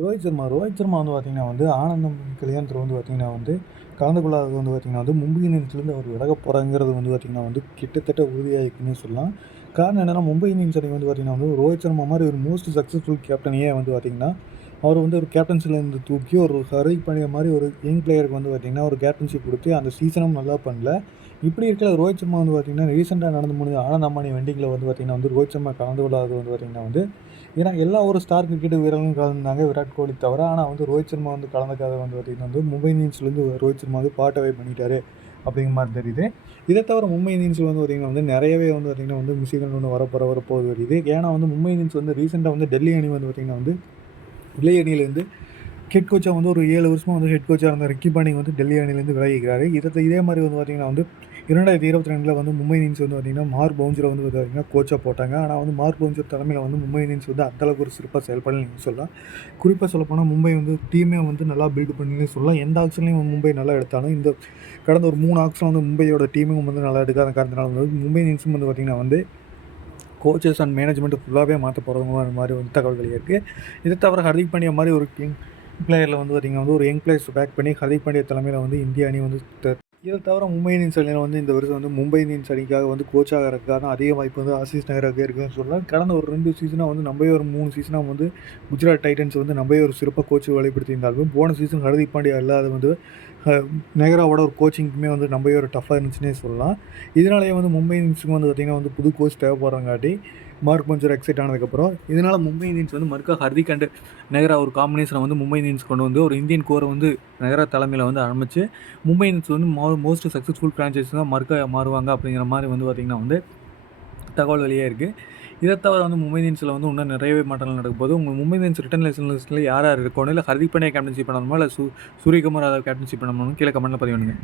ரோஹித் சர்மா வந்து பார்த்தீங்கன்னா வந்து ஆனந்தம் கல்யாணத்தில் வந்து பார்த்தீங்கன்னா வந்து கலந்து கொள்ளாதது வந்து பார்த்தீங்கன்னா வந்து மும்பை இந்தியன்ஸ்லேருந்து அவர் விலக போகிறாங்கிறது வந்து பார்த்தீங்கன்னா வந்து கிட்டத்தட்ட உறுதியாகிருக்குன்னே சொல்லலாம். காரணம் என்னன்னா, மும்பை இந்தியன்ஸ் அணி வந்து பார்த்தீங்கன்னா வந்து ரோஹித் சர்மா மாதிரி ஒரு மோஸ்ட் சக்ஸஸ்ஃபுல் கேப்டனையே வந்து பார்த்தீங்கன்னா, அவர் வந்து ஒரு கேப்டன்சிலேருந்து தூக்கி ஒரு ஹர்திக் பாண்டியா மாதிரி ஒரு யங் பிளேயருக்கு வந்து பார்த்தீங்கன்னா ஒரு கேப்டன்ஷிப் கொடுத்து அந்த சீசனும் நல்லா பண்ணல. இப்படி இருக்கிற ரோஹித் சர்மா வந்து பார்த்தீங்கன்னா, ரீசெண்டாக நடந்து முடிஞ்ச ஆனந்த் அம்பானி வெட்டிங்கில் வந்து பார்த்தீங்கன்னா வந்து ரோஹித் சர்மா கலந்து கொள்ளாதது வந்து பார்த்தீங்கன்னா வந்து ஏன்னா எல்லா ஒரு ஸ்டார் கிரிக்கெட் வீரர்களும் கலந்துருந்தாங்க விராட் கோலி தவிர. ஆனால் வந்து ரோஹித் சர்மா வந்து கலந்துக்காத வந்து பார்த்திங்கன்னா வந்து மும்பை இந்தியன்ஸ்லேருந்து ரோஹித் சர்மா வந்து பார்ட் அவே பண்ணிட்டாரு அப்படிங்கிற மாதிரி தெரியுது. இதை தவிர மும்பை இந்தியன்ஸில் வந்து பார்த்திங்கன்னா வந்து நிறையவே வந்து பார்த்திங்கன்னா வந்து விஷயங்கள் ஒன்று வரப்போகுது வருது. ஏன்னா வந்து மும்பை இந்தியன்ஸ் வந்து ரீசெண்டாக வந்து டெல்லி அணி வந்து பார்த்திங்கன்னா வந்து டெல்லி அணியிலேருந்து ஹெட் கோச்சாக வந்து ஒரு 7 வருஷமாக வந்து ஹெட் கோச்சாக இருந்த ரிக்கி பாண்டிங் வந்து டெல்லி அணிலேருந்து விலகிக்கிறாரு. இதே மாதிரி வந்து பார்த்திங்கன்னா வந்து 2022 வந்து மும்பை இந்தியன்ஸ் வந்து பார்த்திங்கன்னா மார்க் பவுன்சரை வந்து பார்த்திங்கன்னா கோச்சாக போட்டாங்க. ஆனால் வந்து மார்க் பவுன்சர் தலைமையில் வந்து மும்பை இந்தியன்ஸ் வந்து அந்தளவுக்கு ஒரு சிறப்பாக செயல்படலன்னு நீங்கள் சொல்லலாம். குறிப்பாக சொல்லப்போனால் மும்பை வந்து டீமே வந்து நல்லா பில்டு பண்ணினே சொல்லலாம். எந்த ஆக்ஷன்லையும் மும்பை நல்லா எடுத்தாலும் இந்த கடந்த ஒரு 3 ஆக்ஷன் வந்து மும்பையோட டீமும் வந்து நல்லா எடுக்காத காரணத்தினால வந்து மும்பை இந்தியன்ஸும் வந்து பார்த்திங்கன்னா வந்து கோச்சஸ் அண்ட் மேனேஜ்மெண்ட் ஃபுல்லாகவே மாற்ற போகிறவங்க மாதிரி வந்து தகவல்கள் இருக்குது. இதை தவிர ஹர்திக் பாண்டியா மாதிரி ஒரு கிங் பிளேயரில் வந்து பார்த்திங்கன்னா வந்து ஒரு யங் பிளேயர்ஸ் பேக் பண்ணி ஹர்திக் பாண்டியா தலைமையில் வந்து இந்திய அணி வந்து இதை தவிர மும்பை இந்தியன்ஸ் அணியில் வந்து இந்த வருஷம் வந்து மும்பை இந்தியன்ஸ் அணிக்காக வந்து கோச்சாக இருக்கான அதிக வாய்ப்பு வந்து ஆசிஸ் நகராக இருக்குன்னு சொல்லலாம். கடந்த ஒரு 2 சீசனாக வந்து நம்பவே ஒரு 3 சீசனாக வந்து குஜராத் டைட்டன்ஸ் வந்து நம்பவே ஒரு சிறப்பாக கோச் வெளிப்படுத்தியிருந்தாலும் போன சீசன் ஹர்திக் பாண்டியா இல்லாத வந்து நெஹ்ராவோட ஒரு கோச்சிங்குமே வந்து நம்பவே ஒரு டஃப்பாக இருந்துச்சுன்னே சொல்லலாம். இதனாலேயே வந்து மும்பை இந்தியன்ஸுக்கு வந்து பார்த்திங்கன்னா வந்து புது கோச் தேவைப்படுறங்காட்டி மார்க் பஞ்சர் எக்ஸைட் ஆனதுக்கப்புறம் இதனால் மும்பை இந்தியன்ஸ் வந்து மறுக்கா ஹர்திக் அண்ட் நெஹ்ரா ஒரு காம்பினேஷனை வந்து மும்பை இந்தியன்ஸ் கொண்டு வந்து ஒரு இந்தியன் கோரை வந்து நெஹ்ரா தலைமையில் வந்து ஆரம்பித்து மும்பை இந்தியன்ஸ் வந்து மோஸ்ட் சக்ஸஸ்ஃபுல் ஃப்ரான்ச்சைஸ் தான் மறுக்கா மாறுவாங்க அப்படிங்கிற மாதிரி வந்து பார்த்திங்கன்னா வந்து தகவல் வெளியே இருக்குது. இதை தவிர வந்து மும்பை இந்தியன்ஸில் வந்து இன்னும் நிறையவே மாற்றங்கள் நடக்கும் போது உங்கள் மும்பை இந்தியன்ஸ் ரிட்டன் லிஸ்ட்டில் யார் இருக்கணும், இல்லை ஹர்திக் பாண்டியா கேப்டன்ஷிப் பண்ணணுமா, இல்லை சூரியகுமார் யாதவ் கேப்டன்ஷிப் பண்ணணும்னு கீழே கமெண்ட்டில் பதிவு பண்ணுங்கள்.